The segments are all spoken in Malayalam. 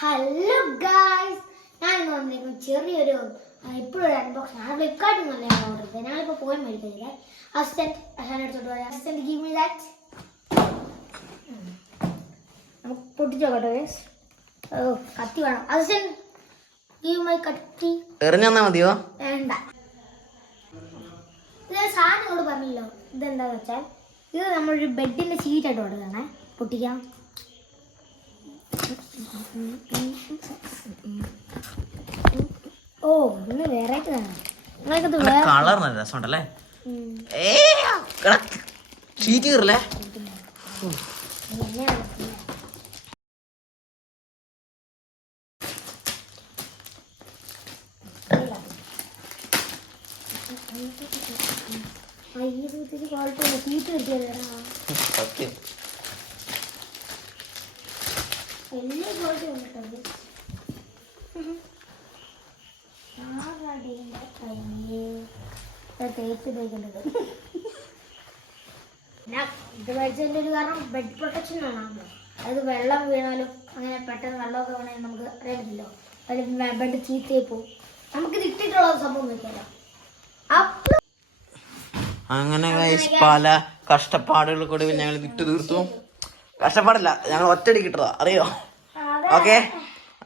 ഹലോ ഗായ്സ്, ഞാൻ ഇന്ന് വന്നിരിക്കും ചെറിയൊരു ഇപ്പോഴൊരു അൺബോക്സിംഗ്. ഞാൻ ഫ്ലിപ്കാർട്ടിൽ നിന്നല്ല ഓർഡർ ചെയ്തത്. ഞാനിപ്പോൾ പോയി മേടിക്കുന്നില്ല. അസിസ്റ്റന്റ് എടുത്തോട്ട് പറയാം. Assistant give me that. നമുക്ക് പൊട്ടിച്ച് നോക്കട്ടെ ഗൈസ്. ഓ കത്തി വേണം. അസിസ്റ്റന്റ് ഗീവ് മൈ കത്തി. എറിഞ്ഞാ മതിയോ? വേണ്ട. ഇത് സാധനങ്ങളോട് പറഞ്ഞല്ലോ. ഇതെന്താന്ന് വെച്ചാൽ ഇത് നമ്മളൊരു ബെഡിന്റെ ഷീറ്റായിട്ട് കൊടുക്കണേ. പൊട്ടിക്കാം. ഓ ഇന്ന് വെറൈറ്റി തന്നെ. കളർ നല്ല രസമുണ്ടല്ലേ. ഷീറ്റ് കീറില്ലേ? ഷീറ്റ് കിട്ടിയതാ. വലിയ ക്വാളിറ്റി വന്നിട്ടുണ്ട്. തേപ്പ് തേക്കേണ്ടത്. ഇത് മേടിച്ചതിൻ്റെ ഒരു കാരണം ബെഡ് പ്രൊട്ടക്ഷൻ വേണമല്ലോ. അതായത് വെള്ളം വീണാലും അങ്ങനെ പെട്ടെന്ന് വെള്ളമൊക്കെ വേണമെങ്കിൽ നമുക്ക് അറിയാമല്ലോ. ബെഡ് ചീത്തയായി പോകും. നമുക്കിത് ഇട്ടിട്ടുള്ള സംഭവം നോക്കിയാലോ. അങ്ങനെ പല കഷ്ടപ്പാടുകൾ കൂടി ഞങ്ങൾ വിട്ടു തീർത്തു. കഷ്ടപ്പാടില്ല, ഞങ്ങൾ ഒറ്റടി കിട്ടതാ, അറിയോ? ഓക്കെ,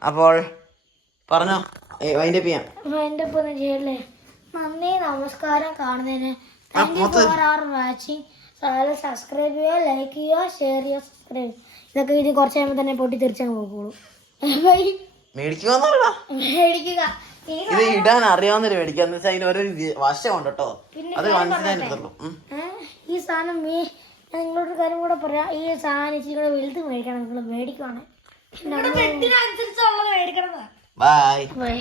അപ്പോൾ പറഞ്ഞോ. അതിന്റെ ചെയ്യല്ലേ. നന്ദി, നമസ്കാരം. കാണുന്നതിന് വാച്ചിങ്. സബ്സ്ക്രൈബ് ചെയ്യുക, ലൈക്ക് ചെയ്യുക, ഷെയർ ചെയ്യുക, സബ്സ്ക്രൈബ്. ഇതൊക്കെ ഇത് കുറച്ച് കഴിയുമ്പോൾ തന്നെ പൊട്ടി തിരിച്ചങ്ങ് പോകുള്ളൂ. മേടിക്കുക. ഇത് ഇടാൻ അറിയാവുന്നൊരു മേടിക്കുക. എന്ന് വെച്ചാൽ അതിന് ഓരോ വശമുണ്ട് കേട്ടോ. അത് മനസ്സിലായിട്ടുള്ളൂ. ഈ സാധനം നിങ്ങളോട് കാര്യം കൂടെ പറയാം. ഈ സാധനം ഇച്ചിരി കൂടെ വലുത് മേടിക്കണം. നിങ്ങൾ മേടിക്കുവാണ്. ബൈ.